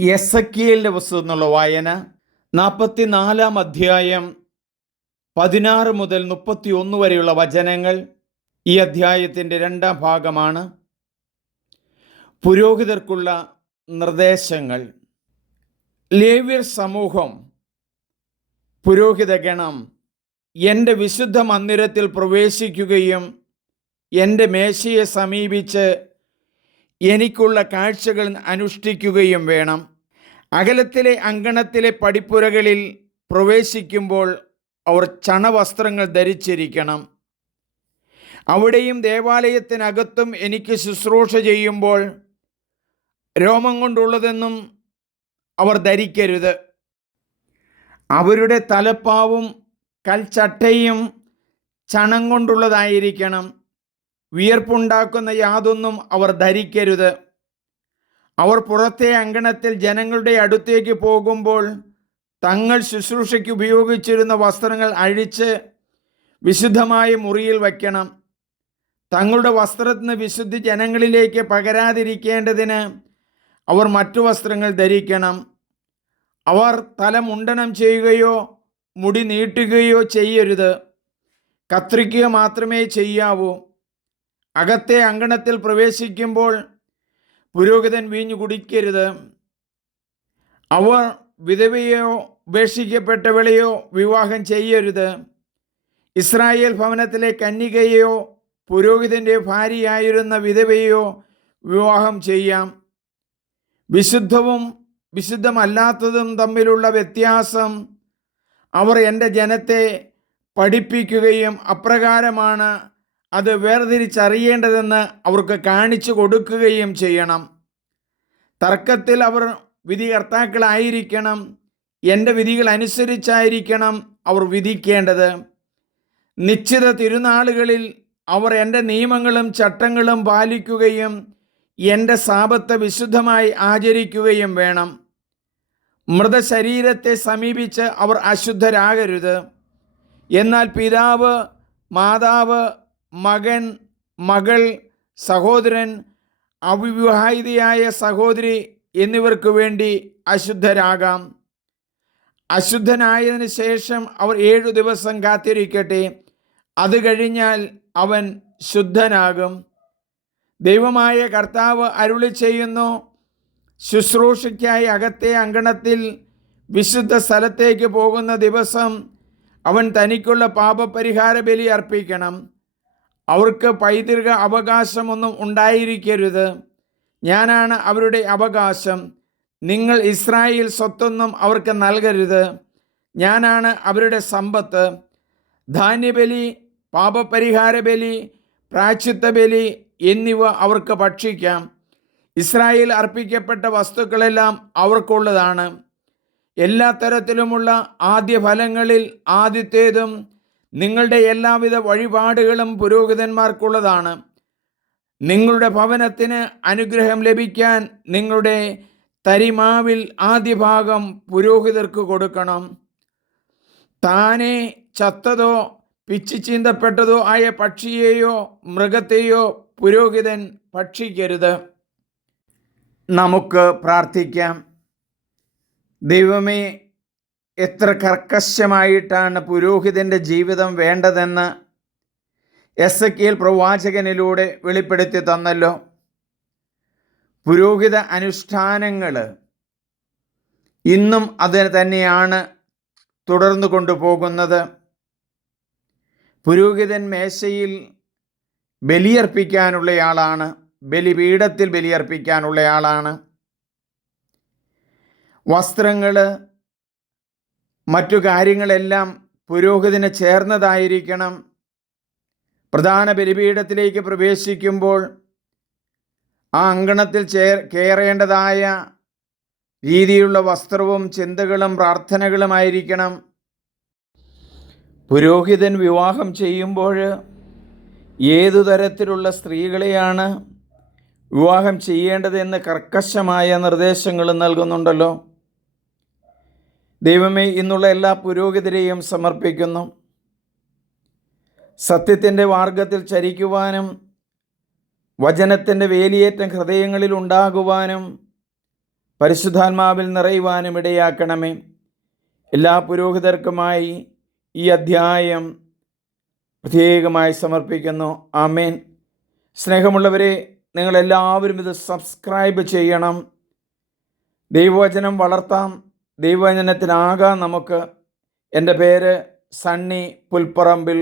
എസക്കിയലിന്റെ എന്നുള്ള വായന നാൽപ്പത്തിനാലാം അധ്യായം പതിനാറ് മുതൽ മുപ്പത്തി ഒന്ന് വരെയുള്ള വചനങ്ങൾ ഈ അധ്യായത്തിന്റെ രണ്ടാം ഭാഗമാണ്. പുരോഹിതർക്കുള്ള നിർദ്ദേശങ്ങൾ. ലേവ്യർ സമൂഹം പുരോഹിതഗണം എന്റെ വിശുദ്ധ മന്ദിരത്തിൽ പ്രവേശിക്കുകയും എന്റെ മേശയെ സമീപിച്ച് എനിക്കുള്ള കാഴ്ചകൾ അനുഷ്ഠിക്കുകയും വേണം. അകലത്തിലെ അങ്കണത്തിലെ പടിപ്പുരകളിൽ പ്രവേശിക്കുമ്പോൾ അവർ ചണവസ്ത്രങ്ങൾ ധരിച്ചിരിക്കണം. അവിടെയും ദേവാലയത്തിനകത്തും എനിക്ക് ശുശ്രൂഷ ചെയ്യുമ്പോൾ രോമം കൊണ്ടുള്ളതെന്നും അവർ ധരിക്കരുത്. അവരുടെ തലപ്പാവും കൽച്ചട്ടയും ചണം കൊണ്ടുള്ളതായിരിക്കണം. വിയർപ്പുണ്ടാക്കുന്ന യാതൊന്നും അവർ ധരിക്കരുത്. അവർ പുറത്തെ അങ്കണത്തിൽ ജനങ്ങളുടെ അടുത്തേക്ക് പോകുമ്പോൾ തങ്ങൾ ശുശ്രൂഷയ്ക്ക് ഉപയോഗിച്ചിരുന്ന വസ്ത്രങ്ങൾ അഴിച്ച് വിശുദ്ധമായ മുറിയിൽ വയ്ക്കണം. തങ്ങളുടെ വസ്ത്രത്തിന് വിശുദ്ധി ജനങ്ങളിലേക്ക് പകരാതിരിക്കേണ്ടതിന് അവർ മറ്റു വസ്ത്രങ്ങൾ ധരിക്കണം. അവർ തല മുണ്ടനം ചെയ്യുകയോ മുടി നീട്ടുകയോ ചെയ്യരുത്. കത്രിക്കുക മാത്രമേ ചെയ്യാവൂ. അകത്തെ അങ്കണത്തിൽ പ്രവേശിക്കുമ്പോൾ പുരോഹിതൻ വീഞ്ഞു കുടിക്കരുത്. അവർ വിധവയോ ഉപേക്ഷിക്കപ്പെട്ടവളെയോ വിവാഹം ചെയ്യരുത്. ഇസ്രായേൽ ഭവനത്തിലെ കന്യകയെയോ പുരോഹിതന്റെ ഭാര്യയായിരുന്ന വിധവയെയോ വിവാഹം ചെയ്യാം. വിശുദ്ധവും വിശുദ്ധമല്ലാത്തതും തമ്മിലുള്ള വ്യത്യാസം അവർ എന്റെ ജനത്തെ പഠിപ്പിക്കുകയും അപ്രകാരമാണ്. അത് വേർതിരിച്ചറിയേണ്ടതെന്ന് അവർക്ക് കാണിച്ചു കൊടുക്കുകയും ചെയ്യണം. തർക്കത്തിൽ അവർ വിധികർത്താക്കളായിരിക്കണം എന്റെ വിധികൾ അനുസരിച്ചായിരിക്കണം അവർ വിധിക്കേണ്ടത്. നിശ്ചിത തിരുനാളുകളിൽ അവർ എന്റെ നിയമങ്ങളും ചട്ടങ്ങളും പാലിക്കുകയും എന്റെ സാപത്ത് വിശുദ്ധമായി ആചരിക്കുകയും വേണം. മൃതശരീരത്തെ സമീപിച്ച് അവർ അശുദ്ധരാകരുത്. എന്നാൽ പിതാവ് മാതാവ് മകൻ മകൾ സഹോദരൻ അവിവാഹിതയായ സഹോദരി എന്നിവർക്ക് വേണ്ടി അശുദ്ധരാകാം. അശുദ്ധനായതിന് ശേഷം അവർ ഏഴു ദിവസം കാത്തിരിക്കട്ടെ. അത് കഴിഞ്ഞാൽ അവൻ ശുദ്ധനാകും. ദൈവമായ കർത്താവ് അരുളി ചെയ്യുന്നു ശുശ്രൂഷയ്ക്കായി അകത്തെ അങ്കണത്തിൽ വിശുദ്ധ സ്ഥലത്തേക്ക് പോകുന്ന ദിവസം അവൻ തനിക്കുള്ള പാപപരിഹാര ബലി അർപ്പിക്കണം. അവർക്ക് പൈതൃക അവകാശമൊന്നും ഉണ്ടായിരിക്കരുത്. ഞാനാണ് അവരുടെ അവകാശം. നിങ്ങൾ ഇസ്രായേൽ സ്വത്തൊന്നും അവർക്ക് നൽകരുത്. ഞാനാണ് അവരുടെ സമ്പത്ത്. ധാന്യബലി പാപപരിഹാര ബലി പ്രാച്ചിത്ത ബലി എന്നിവ അവർക്ക് ഭക്ഷിക്കാം. ഇസ്രായേൽ അർപ്പിക്കപ്പെട്ട വസ്തുക്കളെല്ലാം അവർക്കുള്ളതാണ്. എല്ലാ തരത്തിലുമുള്ള ആദ്യ ഫലങ്ങളിൽ ആദ്യത്തേതും നിങ്ങളുടെ എല്ലാവിധ വഴിപാടുകളും പുരോഹിതന്മാർക്കുള്ളതാണ്. നിങ്ങളുടെ ഭവനത്തിന് അനുഗ്രഹം ലഭിക്കാൻ നിങ്ങളുടെ തരിമാവിൽ ആദ്യ ഭാഗം പുരോഹിതർക്ക് കൊടുക്കണം. താനെ ചത്തതോ പിച്ചി ചീന്തപ്പെട്ടതോ ആയ പക്ഷിയെയോ മൃഗത്തെയോ പുരോഹിതൻ ഭക്ഷിക്കരുത്. നമുക്ക് പ്രാർത്ഥിക്കാം. ദൈവമേ എത്ര കർക്കശമായിട്ടാണ് പുരോഹിതന്റെ ജീവിതം വേണ്ടതെന്ന് എസ് എ കെ പ്രവാചകനിലൂടെ വെളിപ്പെടുത്തി തന്നല്ലോ. പുരോഹിത അനുഷ്ഠാനങ്ങൾ ഇന്നും അത് തന്നെയാണ് തുടർന്നു കൊണ്ടുപോകുന്നത്. പുരോഹിതൻ മേശയിൽ ബലിയർപ്പിക്കാനുള്ളയാളാണ് ബലിപീഠത്തിൽ ബലിയർപ്പിക്കാനുള്ളയാളാണ്. വസ്ത്രങ്ങൾ മറ്റു കാര്യങ്ങളെല്ലാം പുരോഹിതന് ചേർന്നതായിരിക്കണം. പ്രധാന ബലിപീഠത്തിലേക്ക് പ്രവേശിക്കുമ്പോൾ ആ അങ്കണത്തിൽ ചേ കയറേണ്ടതായ രീതിയിലുള്ള വസ്ത്രവും ചിന്തകളും പ്രാർത്ഥനകളുമായിരിക്കണം. പുരോഹിതൻ വിവാഹം ചെയ്യുമ്പോൾ ഏതു തരത്തിലുള്ള സ്ത്രീകളെയാണ് വിവാഹം ചെയ്യേണ്ടതെന്ന് കർക്കശമായ നിർദ്ദേശങ്ങൾ നൽകുന്നുണ്ടല്ലോ. ദൈവമേ ഇന്നുള്ള എല്ലാ പുരോഹിതരെയും സമർപ്പിക്കുന്നു. സത്യത്തിന്റെ മാർഗത്തിൽ ചരിക്കുവാനും വചനത്തിന്റെ വേലിയേറ്റം ഹൃദയങ്ങളിൽ ഉണ്ടാകുവാനും പരിശുദ്ധാത്മാവിൽ നിറയുവാനും ഇടയാക്കണമേ. എല്ലാ പുരോഹിതർക്കുമായി ഈ അധ്യായം പ്രത്യേകമായി സമർപ്പിക്കുന്നു. ആമേൻ. സ്നേഹമുള്ളവരെ നിങ്ങളെല്ലാവരും ഇത് സബ്സ്ക്രൈബ് ചെയ്യണം. ദൈവവചനം വളർത്താം. ദൈവവചനത്തിനാകാം നമുക്ക് എന്റെ പേര് സണ്ണി പുൽപ്പറമ്പിൽ